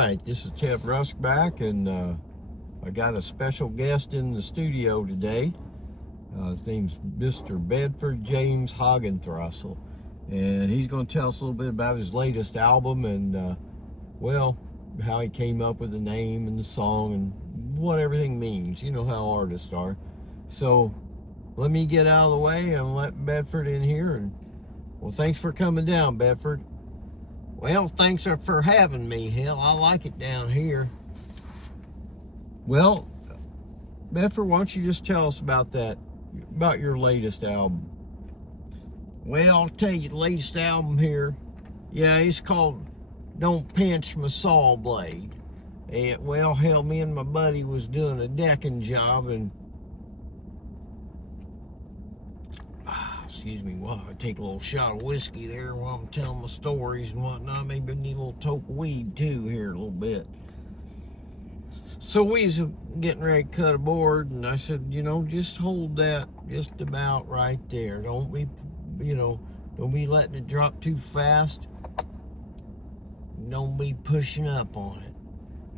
right, this is Ted Rusk back, and I got a special guest in the studio today. His name's Mr. Bedford James Hoggenthrussel, and he's going to tell us a little bit about his latest album and, well, how he came up with the name and the song and what everything means. You know how artists are. So let me get out of the way and let Bedford in here. And well, thanks for coming down, Bedford. Well, thanks for having me. Hell, I like it down here. Well, Bedford, why don't you just tell us about your latest album? Well, I'll tell you, the latest album here, yeah, it's called Don't Pinch My Saw Blade. And, well, hell, me and my buddy was doing a decking job, and excuse me, well, I take a little shot of whiskey there while I'm telling my stories and whatnot. Maybe I need a little toke of weed too here a little bit. So we was getting ready to cut a board, and I said, you know, just hold that just about right there. Don't be letting it drop too fast. Don't be pushing up on it.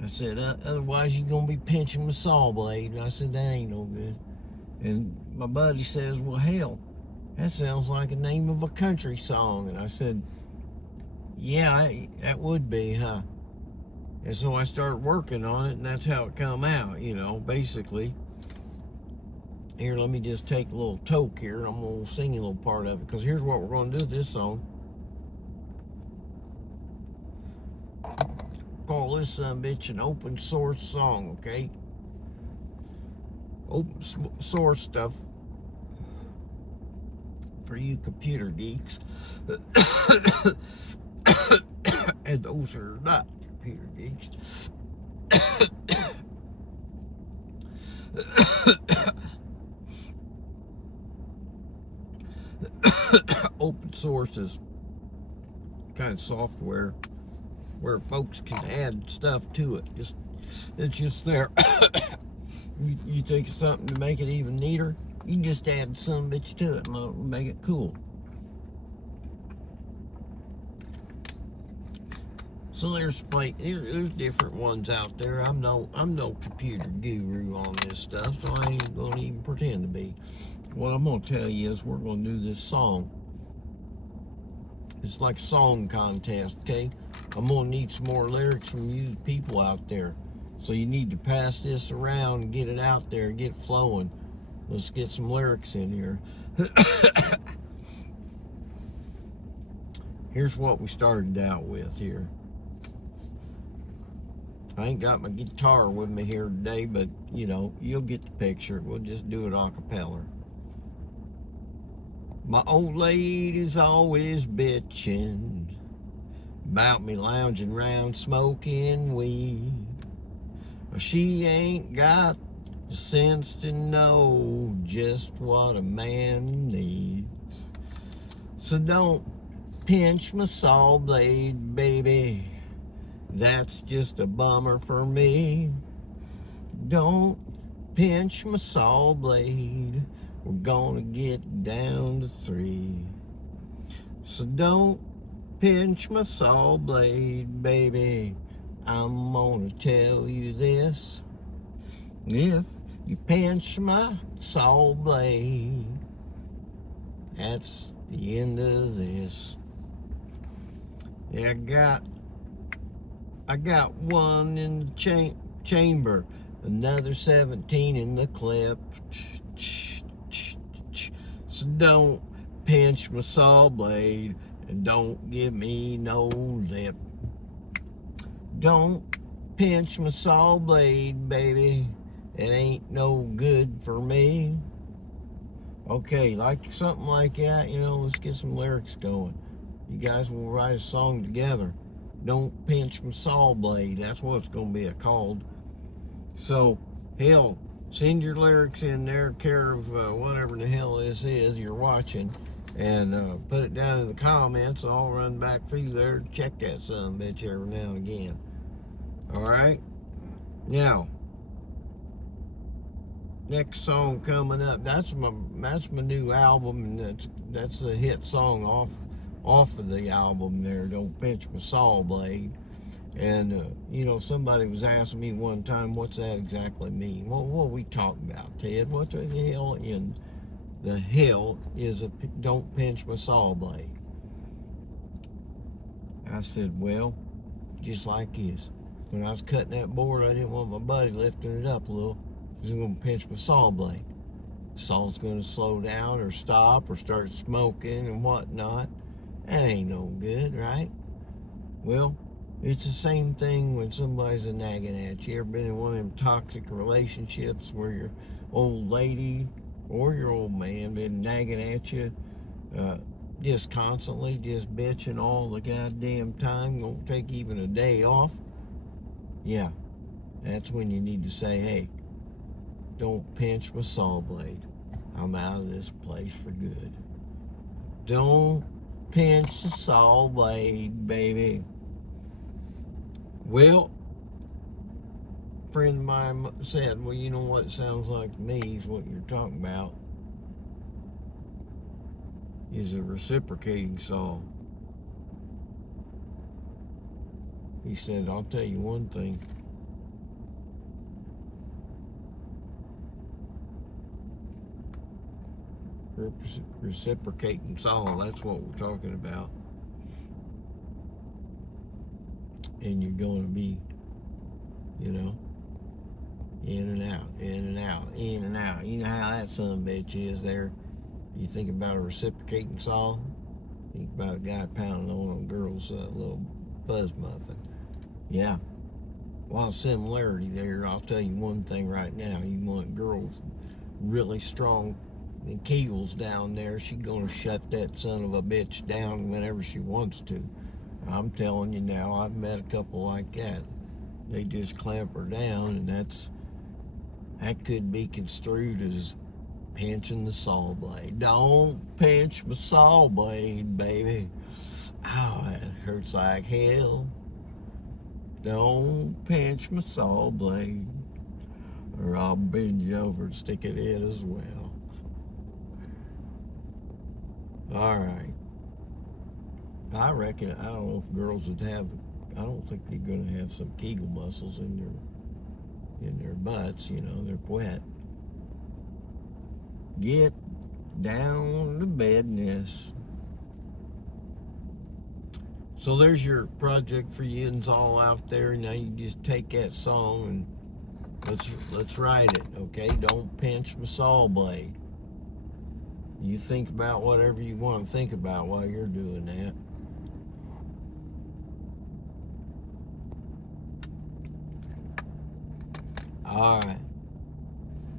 I said, otherwise you're gonna be pinching my saw blade. And I said, that ain't no good. And my buddy says, well, hell, that sounds like the name of a country song. And I said, yeah, that would be, huh? And so I started working on it, and that's how it come out, you know, basically. Here, let me just take a little toke here, and I'm going to sing a little part of it, because here's what we're going to do with this song. Call this bitch an open source song, okay? Open source stuff for you computer geeks. And those are not computer geeks. Open source is kind of software where folks can add stuff to it. It's just there. You think of something to make it even neater, you can just add some bitch to it and make it cool. So there's different ones out there. I'm no computer guru on this stuff, so I ain't gonna even pretend to be. What I'm gonna tell you is we're gonna do this song. It's like a song contest, okay? I'm gonna need some more lyrics from you people out there. So you need to pass this around and get it out there, get it flowing. Let's get some lyrics in here. Here's what we started out with here. I ain't got my guitar with me here today, but, you know, you'll get the picture. We'll just do it a cappella. My old lady's always bitching about me lounging around smoking weed. She ain't got the sense to know just what a man needs. So don't pinch my saw blade, baby. That's just a bummer for me. Don't pinch my saw blade. We're gonna get down to 3. So don't pinch my saw blade, baby. I'm gonna tell you this. If you pinch my saw blade, that's the end of this. Yeah, I got one in the chamber, another 17 in the clip. So don't pinch my saw blade and don't give me no lip. Don't pinch my saw blade, baby. It ain't no good for me. Okay, like something like that, you know, let's get some lyrics going. You guys will write a song together. Don't pinch my saw blade. That's what it's going to be called. So, hell, send your lyrics in there, care of whatever the hell this is you're watching, and put it down in the comments. I'll run back through there, check that son bitch every now and again. All right. Now, next song coming up. That's my new album, and that's a hit song off of the album there. Don't Pinch My Saw Blade. And, you know, somebody was asking me one time, what's that exactly mean? Well, what are we talking about, Ted? What the hell in the hell is a don't pinch my saw blade? I said, well, just like this. When I was cutting that board, I didn't want my buddy lifting it up a little. He was going to pinch my saw blade. Saw's going to slow down or stop or start smoking and whatnot. That ain't no good, right? Well, it's the same thing when somebody's a nagging at you. Ever been in one of them toxic relationships where your old lady or your old man been nagging at you just constantly, just bitching all the goddamn time, won't take even a day off? Yeah, that's when you need to say, hey, don't pinch my saw blade. I'm out of this place for good. Don't pinch the saw blade, baby. Well, a friend of mine said, well, you know what it sounds like to me is what you're talking about is a reciprocating saw. He said, I'll tell you one thing. Reciprocating saw, that's what we're talking about. And you're going to be, you know, in and out, in and out, in and out. You know how that son of a bitch is there. You think about a reciprocating saw, think about a guy pounding on a girl's little fuzz muffin. Yeah, a lot of similarity there. I'll tell you one thing right now. You want girls really strong and Kegels down there, she's going to shut that son of a bitch down whenever she wants to. I'm telling you now, I've met a couple like that. They just clamp her down, and that could be construed as pinching the saw blade. Don't pinch my saw blade, baby. Ow, that hurts like hell. Don't pinch my saw blade, or I'll bend you over and stick it in as well. All right. I reckon, I don't know if girls would have, I don't think they're going to have some Kegel muscles in their butts, you know, they're wet. Get down to bedness. So there's your project for yins all out there. Now you just take that song and let's write it, okay? Don't pinch my saw blade. You think about whatever you want to think about while you're doing that. All right.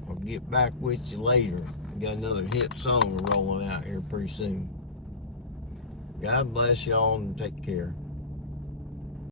I'll get back with you later. We got another hit song rolling out here pretty soon. God bless y'all and take care.